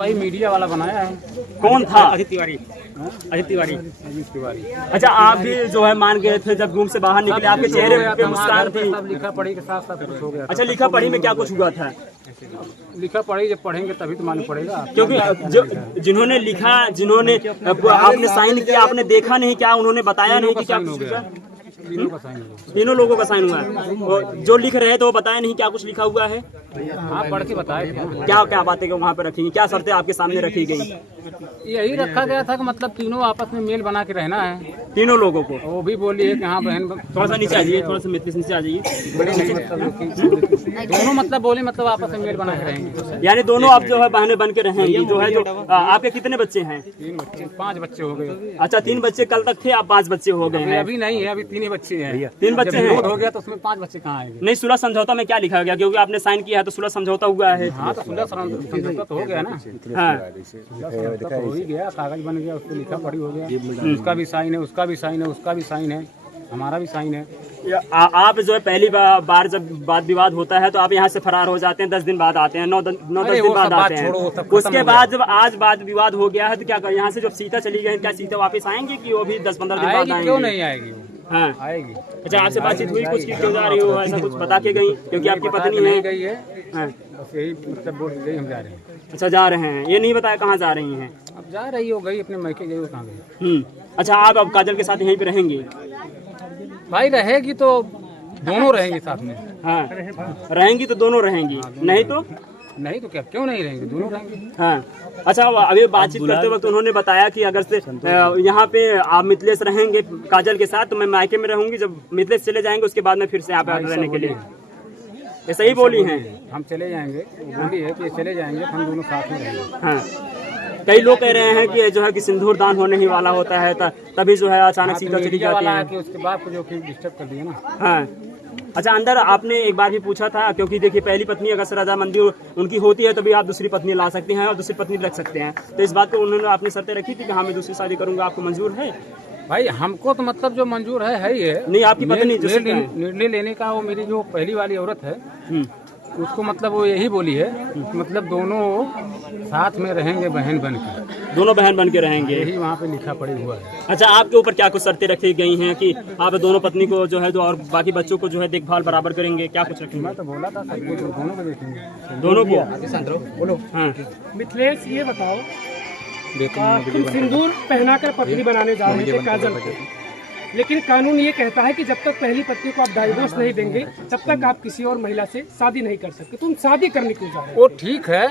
भाई मीडिया वाला बनाया है। कौन था? अजित तिवारी। अजित तिवारी। अच्छा, आप भी जो है मान गए थे जब रूम से बाहर निकले, आपके चेहरे पे मुस्कान थी। लिखा पढ़ी के साथ साथ कुछ हो गया। अच्छा, लिखा पढ़ी में क्या कुछ हुआ था? लिखा पढ़ी जब पढ़ेंगे तभी तो मालूम पड़ेगा। क्योंकि जिन्होंने लिखा, जिन्होंने आपने साइन किया, आपने देखा नहीं क्या? उन्होंने बताया नहीं कि क्या कुछ लिखा? तीनों का साइन हो तीनों लोगों का साइन हुआ है। और जो लिख रहे हैं तो वो बताया नहीं क्या कुछ लिखा हुआ है? गया। हाँ, पढ़ के बताए थे। क्या क्या बातें वहाँ पे रखी, क्या शर्तें आपके सामने रखी गई? यही रखा गया था कि मतलब तीनों आपस में मेल बना के रहना है। तीनों लोगों को? वो भी बोली है कि हाँ बहन। थोड़ा सा नीचे आ जाइए, थोड़ा सा मित्र से नीचे आ जाइए। दोनों मतलब बोले मतलब आपस में मेल बना के रहेंगे। यानी दोनों आप जो है बहनें बन के रहेंगी। जो है जो आपके कितने बच्चे हैं? 3 बच्चे, 5 बच्चे हो गए। अच्छा, 3 बच्चे कल तक थे, आप 5 बच्चे हो गए हैं। अभी नहीं है, अभी 3 ही बच्चे हैं। 3 बच्चे हैं। हो गया तो उसमें 5 बच्चे कहाँ आएंगे? नहीं, सुलह समझौता में क्या लिखा गया? क्योंकि आपने साइन किया है तो सुलह समझौता हुआ है। हाँ, तो सुलह समझौता तो हो गया ना। हाँ, तो हो ही गया, कागज बन गया, उसको लिखा पढ़ी हो गया। उसका भी साइन है, उसका भी साइन है, उसका भी साइन है, हमारा भी साइन है। आप जो है पहली बार जब वाद विवाद होता है तो आप यहाँ से फरार हो जाते हैं, 10 दिन बाद आते हैं, 9-10 दिन बाद आते हैं। उसके बाद जब आज वाद विवाद हो गया है तो क्या कर, यहाँ से जब सीता चली गई, क्या सीता वापस आएंगी कि वो भी 10-15 दिन बाद आएंगी? क्यों नहीं आएगी? हाँ, आएगी। अच्छा, आपसे बातचीत हुई कुछ कि क्यों जा रही हो, ऐसा कुछ बता के गई? क्योंकि आपकी पत्नी है। गई है। हाँ। बस यही मतलब बोल गई हम जा रहे हैं। अच्छा, जा रहे हैं, ये नहीं बताया कहाँ जा रही हैं? अब जा रही हो, गई अपने मैके गई, वो कहाँ गई? अच्छा, आप अब काजल के साथ यहीं पे रहेंगी? भाई रहेगी तो दोनों रहेंगे साथ में। हाँ, रहेंगी तो दोनों रहेंगी, नहीं तो? नहीं तो क्या, क्यों नहीं रहेंगे? दोनों रहेंगे। हाँ। अच्छा, अभी बातचीत करते वक्त उन्होंने बताया कि अगर से यहाँ पे आप मिथिलेश रहेंगे काजल के साथ तो मैं मायके में रहूंगी, जब मिथिलेश चले जाएंगे उसके बाद में फिर से यहाँ पे रहने के लिए। ये सही बोली हैं? हम चले जाएंगे, बोली है कि चले जाएंगे, हम दोनों साथ में रहेंगे। हाँ, कई लोग कह रहे हैं कि जो है कि सिंदूर दान होने ही वाला होता है, तभी जो है अचानक सीता चली जाती है कि उसके बाद जो कि डिस्टर्ब कर दिया ना। हाँ। अच्छा, अंदर आपने एक बार भी पूछा था, क्योंकि देखिए पहली पत्नी अगर से रजामंदी उनकी होती है तभी आप दूसरी पत्नी ला सकते हैं और दूसरी पत्नी रख सकते हैं, तो इस बात को उन्होंने आपने शर्तें रखी थी कि हाँ मैं दूसरी शादी करूंगा, आपको मंजूर है? भाई हमको तो मतलब जो मंजूर है ही है। नहीं, आपकी पत्नी निर्णय लेने का वो मेरी जो पहली वाली औरत है उसको मतलब वो यही बोली है, मतलब दोनों साथ में रहेंगे बहन बन के। दोनों बहन बन के रहेंगे, यही वहाँ पे लिखा पड़ी हुआ है। अच्छा, आपके ऊपर क्या कुछ शर्तें रखी गई हैं कि आप दोनों पत्नी को जो है जो और बाकी बच्चों को जो है देखभाल बराबर करेंगे, क्या कुछ रखेंगे? मैं तो बोला था सबको, दोनों को देखेंगे। दोनों को? बोलो। हाँ। मिथिलेश, ये बताओ, तुम सिंदूर पहनाकर पत्नी बनाने जा रहे थे काजल को, लेकिन कानून ये कहता है कि जब तक पहली पत्नी को आप डाइवोर्स नहीं देंगे तब तक आप किसी और महिला से शादी नहीं कर सकते। तुम शादी करने क्यों जा रहे हो? वो ठीक है,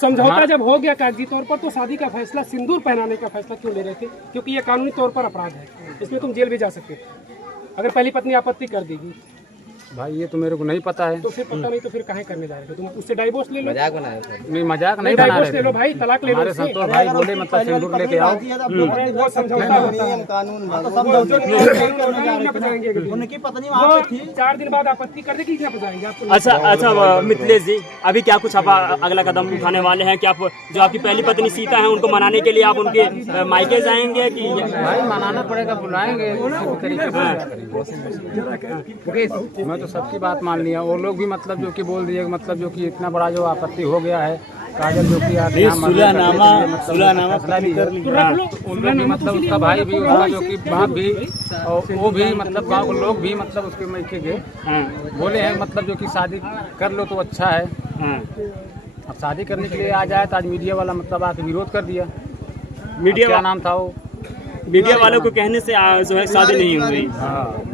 समझौता जब हो गया कागजी तौर पर तो शादी का फैसला, सिंदूर पहनाने का फैसला क्यों ले रहे थे? क्योंकि ये कानूनी तौर पर अपराध है, इसमें तुम जेल भी जा सकते थे अगर पहली पत्नी आपत्ति कर देगी। भाई ये तो मेरे को नहीं पता है। तो फिर पता नहीं तो फिर काहे करने जा रहे थे? तुम उससे डाइवोर्स ले लो। मजाक बनाया? नहीं, मजाक नहीं बना डाइवोर्स रहे ले लो भाई, तलाक ले लो। हमारे संतोष भाई बोले मतलब सिंदूर लेके आओ। वो समझौता होता है, उनकी पत्नी वहाँ पे थी, 4 दिन बाद आपत्ति कर देगी, कितना बचाएंगे आपको? अच्छा मिथिलेश जी, अभी क्या कुछ आप अगला कदम उठाने वाले हैं कि आप जो आपकी पहली पत्नी सीता है उनको मनाने के लिए आप उनके मायके जाएंगे कि? भाई मनाना पड़ेगा, बुलाएंगे। मैं तो सबकी बात मान लिया, वो लोग भी मतलब जो कि बोल दिए मतलब जो कि इतना बड़ा जो आपत्ति हो गया है, काजल जो कि सुलहनामा उन लोग भी मतलब उसका भाई भी, उसका जो कि बाप भी, और वो भी मतलब गाँव के लोग भी मतलब उसके मैके गए, बोले हैं मतलब जो कि शादी कर लो तो अच्छा है। अब शादी करने के लिए आ जाए तो आज मीडिया वाला मतलब आके विरोध कर दिया। मीडिया क्या नाम था वो? मीडिया वालों को कहने से जो है शादी नहीं हुई। हाँ,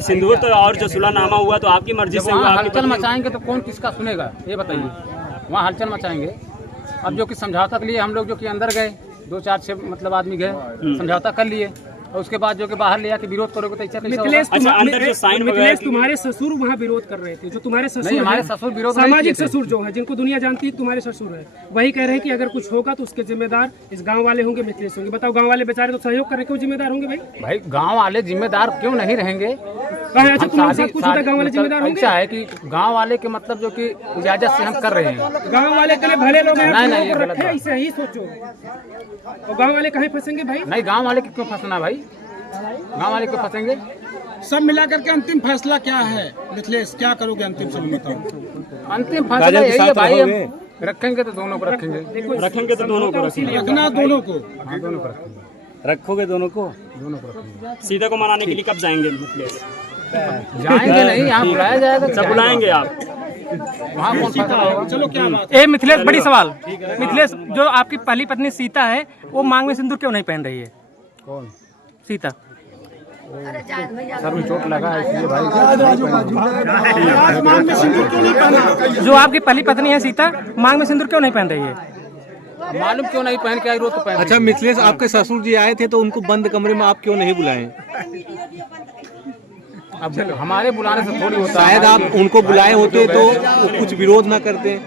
सिंदूर तो और जो सुलहनामा हुआ तो आपकी मर्जी से हुआ। हलचल मचाएंगे तो कौन किसका सुनेगा ये बताइए? वहाँ हलचल मचाएंगे। अब जो कि समझौता के लिए हम लोग जो कि अंदर गए, 2-4-6 मतलब आदमी गए, समझौता कर लिए, और उसके बाद जो कि बाहर ले आके विरोध करोगे तो ऐसा कैसे होगा? अच्छा, अंदर जो साइन मिथिलेश, तुम्हारे ससुर वहाँ विरोध कर रहे थे, जो तुम्हारे ससुर नहीं, हमारे ससुर विरोध नहीं सामाजिक किए थे। ससुर जो है, जिनको दुनिया जानती है तुम्हारे ससुर है, वही कह रहे हैं कि अगर कुछ होगा तो उसके जिम्मेदार इस गांव वाले होंगे, मिथिलेश होंगे। बताओ, गांव वाले बेचारे तो सहयोग करने क्यों जिम्मेदार होंगे भाई? भाई गांव वाले जिम्मेदार क्यों नहीं रहेंगे? अच्छा, तुम्हारे साथ कुछ होता है, गांव वाले जिम्मेदार होंगे? ऐसा है कि गांव वाले के मतलब जो कि इजाजत से हम कर रहे हैं। गांव वाले के लिए भले लोग हैं, नहीं, ये गलत रखे, बात। ऐसे ही सोचो। और गांव वाले कहीं फंसेंगे भाई? नहीं, गांव वाले क्यों फंसना भाई? गांव वाले क्यों फंसेंगे? सब मिलाकर के अंतिम फैसला क्या है मिथिलेश, क्या करोगे अंतिम समय बताओ? अंतिम फैसला यही है भाई, रखेंगे तो दोनों को रखेंगे। रखेंगे तो दोनों को रखेंगे। रखना दोनों को। हाँ दोनों को रखेंगे। रखोगे दोनों को? दोनों को रखेंगे। सीता को मनाने के लिए कब जाएंगे मिथिलेश? जाएंगे नहीं, यहाँ बुलाया जाएगा। सब बुलाएंगे आप? वहाँ कौन फैसला होगा? चलो क्या बात ए मिथिलेश, बड़ी सवाल। मिथिलेश, जो आपकी पहली पत्नी सीता है वो मांग में सिंदूर क्यों नहीं पहन रही है? कौन? सीता। सर में चोट लगा है इसलिए भाई। मांग में सिंदूर क्यों नहीं पहना? जो आपकी पहली पत्नी है सीता, मांग में सिंदूर क्यों नहीं पहन रही है? मालूम क्यों नहीं पहन के आई, रोज तो पहन। अच्छा मिथिलेश, आपके ससुर जी आए थे तो उनको बंद कमरे में आप क्यों नहीं बुलाए? अब हमारे बुलाने से थोड़ी होता है। शायद आप उनको बुलाए होते तो कुछ विरोध ना करते।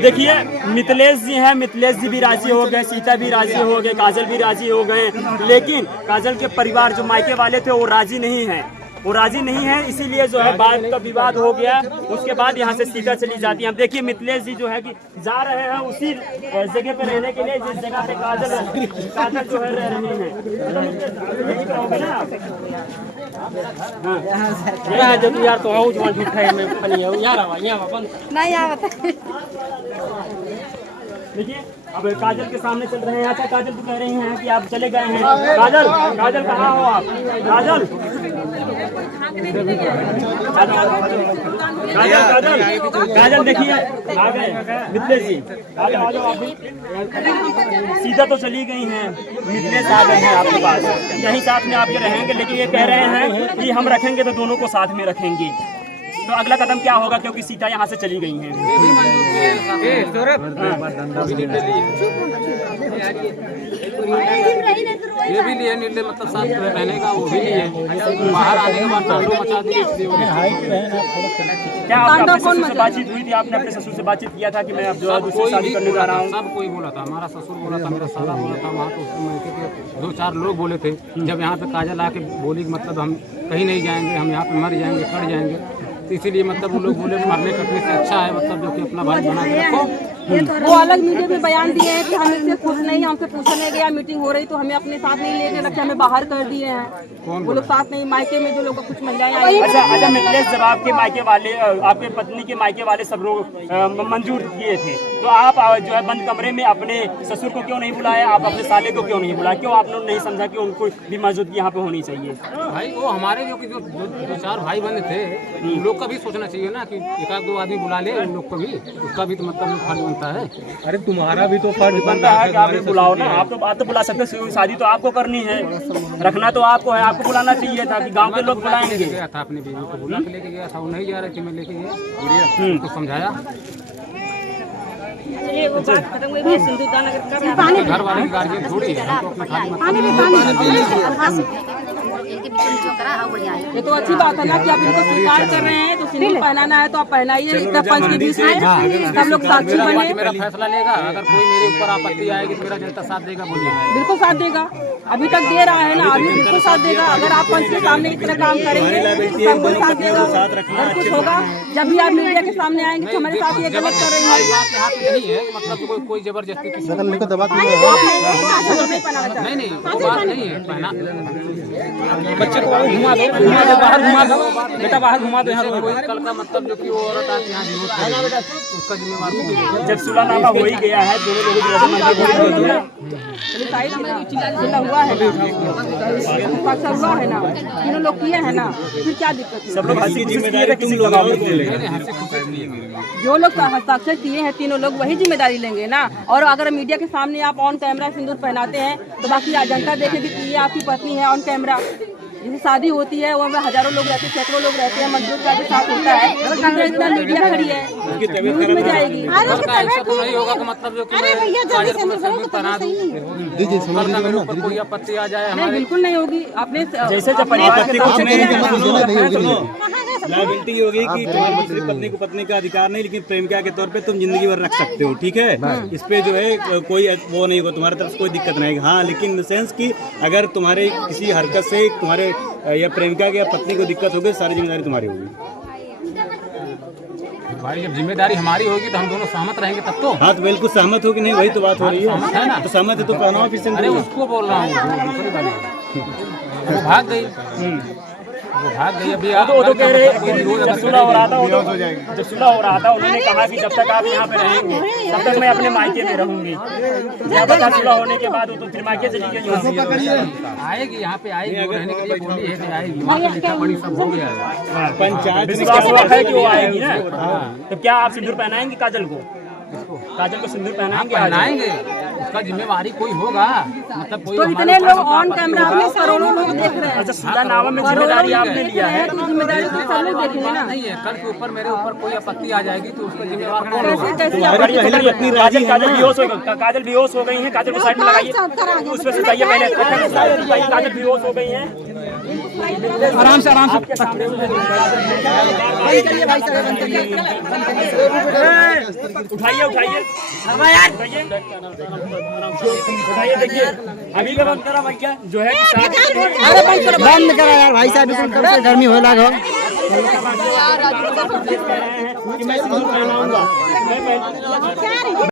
देखिए मिथिलेश जी हैं, मिथिलेश जी भी राजी हो गए, सीता भी राजी हो गए, काजल भी राजी हो गए, लेकिन काजल के परिवार जो मायके वाले थे वो राजी नहीं हैं। वो राजी नहीं है, इसीलिए जो है बाद का विवाद हो गया। उसके बाद यहाँ से सीता चली जाती है। अब देखिए मिथिलेश जी जो है कि जा रहे हैं उसी जगह पे रहने के लिए जिस जगह पे काजल जो है रह रही है। जो तू यार तो आओ जो झूठा है मैं फनी है यार नहीं यार। देखिए अब काजल के सामने चल रहे हैं। अच्छा काजल तो कह रही हैं कि आप चले गए हैं। काजल, काजल कहाँ हो आप? काजल, काजल, काजल देखिए आ गए मिथिलेश जी। आ जाओ आप भी। सीता तो चली गई हैं, मिथिलेश आ गए हैं आपके पास। यहीं साथ में आपके रहेंगे, लेकिन ये कह रहे हैं कि हम रखेंगे तो दोनों को साथ में रखेंगे। तो अगला कदम क्या होगा, क्योंकि सीता यहाँ से चली गई हैं? ये भी लिए नीले मतलब साथ रहने का, वो भी लिए बाहर आने के बाद तांडव मचा दिए। क्या आपने अपने ससुर से बातचीत हुई थी? आपने अपने ससुर से बातचीत किया था कि मैं अब जो है दूसरी शादी करने जा रहा हूँ? सब कोई बोला था, हमारा ससुर बोला था, मेरा साला बोला था, वहाँ तो दो चार लोग बोले थे। जब यहाँ पे काजल आके बोली कि मतलब हम कहीं नहीं जाएंगे, हम यहाँ पे मर जाएंगे, कट जाएंगे, तो इसीलिए मतलब वो लोग बोले मरने कटने से अच्छा है मतलब जो कि अपना भाई बना के रखो। वो अलग मीडिया में बयान दिए हैं कि हम इससे खुश नहीं, हमसे पूछने गया, मीटिंग हो रही तो हमें अपने साथ नहीं लेके रखे, हमें बाहर कर दिए हैं। वो लोग साथ नहीं, मायके में जो लोग कुछ महिलाएं आई। अच्छा अच्छा मिथिलेश, जब आपके मायके वाले, आपके पत्नी के मायके वाले सब लोग मंजूर किए थे, तो आप जो है बंद कमरे में अपने ससुर को क्यों नहीं बुलाया? आप अपने साले को क्यों नहीं बुलाया? क्यों आप लोग नहीं समझा कि उनको भी मौजूदगी यहाँ पे होनी चाहिए? भाई वो हमारे जो दो चार भाई बंद थे, उन लोग का भी सोचना चाहिए ना कि एक आध दो आदमी बुला ले, उन लोग को भी, उसका भी तो मतलब फर्ज बनता है। अरे तुम्हारा भी तो फर्ज बनता है कि आप भी बुलाओ ना। आप तो बुला सकते हैं, शादी तो आपको करनी है, रखना तो आपको है, आपको बुलाना चाहिए था कि गांव के लोग बुलाएंगे। गया था अपनी बीवी को बुला के लेके गया था, वो नहीं जा रही थी, मैं लेके गया, उनको समझाया। घर वाले की गार्जियन थोड़ी है, हमको अपना खाली ये तो अच्छी बात है ना कि आप इनको स्वीकार कर रहे हैं, तो सिंदूर पहनाना है तो आप पहनाइए। इतना पंच के बीच में सब लोग साक्षी बने। मेरा फैसला लेगा, अगर कोई मेरे ऊपर आपत्ति आएगी तो मेरा जनता साथ देगा, बोलिए। बिल्कुल साथ देगा, अभी तक दे रहा है ना, अभी बिल्कुल साथ देगा। अगर आप पंच के सामने इतना काम करेंगे तो सब कोई साथ देगा और कुछ होगा। जब भी आप मीडिया के सामने आएंगे कि हमारे साथ ये गलत कर रहे हैं, बात यहाँ पे नहीं है, मतलब कोई जबरदस्ती किसी को नहीं, नहीं पहनाना चाहते। नहीं वो बात नहीं है। पहना बच्चे को घुमा दो, बाहर घुमा दो, बेटा बाहर घुमा दो। यहाँ कोई कल का मतलब जो कि वो औरत आके यहाँ विरोध करेगी, उसका जिम्मेवार जब सुलहनामा हो ही गया है, दोनों लोगों की रजामंदी हो ही गई है। हुआ है ना, हुआ है ना, तीनों लोग किए हैं ना, फिर क्या दिक्कत है? सब लोग हंसी जिम्मेदारी तुम लोग जो लोग हस्ताक्षर किए हैं तीनों लोग वही जिम्मेदारी लेंगे ना। और अगर मीडिया के सामने आप ऑन कैमरा सिंदूर पहनाते हैं तो बाकी जनता देखेगी कि ये आपकी पत्नी है ऑन कैमरा। जैसे शादी होती है वहाँ हजारों लोग रहते हैं, सैकड़ों लोग रहते हैं, मंजूर का भी साथ होता है, इतना मीडिया खड़ी है, न्यूज में जाएगी। नहीं होगा का मतलब जो कि कोई आपत्ति आ जाए, नहीं बिल्कुल नहीं होगी। आपने जैसे जब परिवार के लायबिलिटी होगी कि तुम्हारी दूसरी पत्नी को पत्नी का अधिकार नहीं, लेकिन प्रेमिका के तौर पे तुम जिंदगी भर रख सकते हो, ठीक है। इस पे जो है कोई वो नहीं होगा, तुम्हारी तरफ से कोई दिक्कत नहीं है। हाँ, लेकिन इन द सेंस कि अगर तुम्हारे किसी हरकत से तुम्हारे या प्रेमिका के या पत्नी को दिक्कत होगी, सारी जिम्मेदारी तुम्हारी होगी। भाई जब जिम्मेदारी हमारी होगी तो हम दोनों सहमत रहेंगे तब तो। हाँ तो बिल्कुल सहमत हो कि नहीं, वही तो बात हो रही है ना। तो सहमत है तो पहनाओ फिर। अरे उसको बोल रहा हूँ, वो भाग गई। वो भाग गई अभी। वो तो कह रहे जब सुलह हो रहा था, जब सुलह हो रहा था उन्होंने कहा कि जब तक आप यहाँ पे रहेंगे तब तक मैं अपने मायके में रहूंगी। जब तक सुलह होने के बाद वो तो फिर मायके चली गई। आएगी यहाँ पे, आएगी, वो रहने के लिए बोली है कि आएगी। वहाँ पे लिखा पढ़ी सब हो गया है। पंचायत विश्वास है कि वो आएगी ना। तो क्या आप सिंदूर पहनाएंगे काजल को? काजल को सिंदूर पहनाएंगे, उसका जिम्मेवारी कोई होगा, मतलब कोई। तो इतने लोग ऑन कैमरा अपने करोड़ों लोग देख रहे हैं। अच्छा, सुलहनामा में जिम्मेदारी आपने लिया है तो जिम्मेदारी तो सब लोग देखेंगे ना। नहीं है, कल के ऊपर मेरे ऊपर कोई आपत्ति आ जाएगी तो उसका जिम्मेवार कौन होगा? काजल बेहोश हो गई है, काजल को साइड में लगाइए, उसमें से बताइए पहले। काजल बेहोश हो गई है, आराम से आराम से। उठाइए उठाइए उठाइए, देखिए अभी का बंद करा भैया जो है बंद करा यार भाई साहब, बिल्कुल कब से गर्मी हो लगा कि मैं सिंदूर पहनाऊंगा।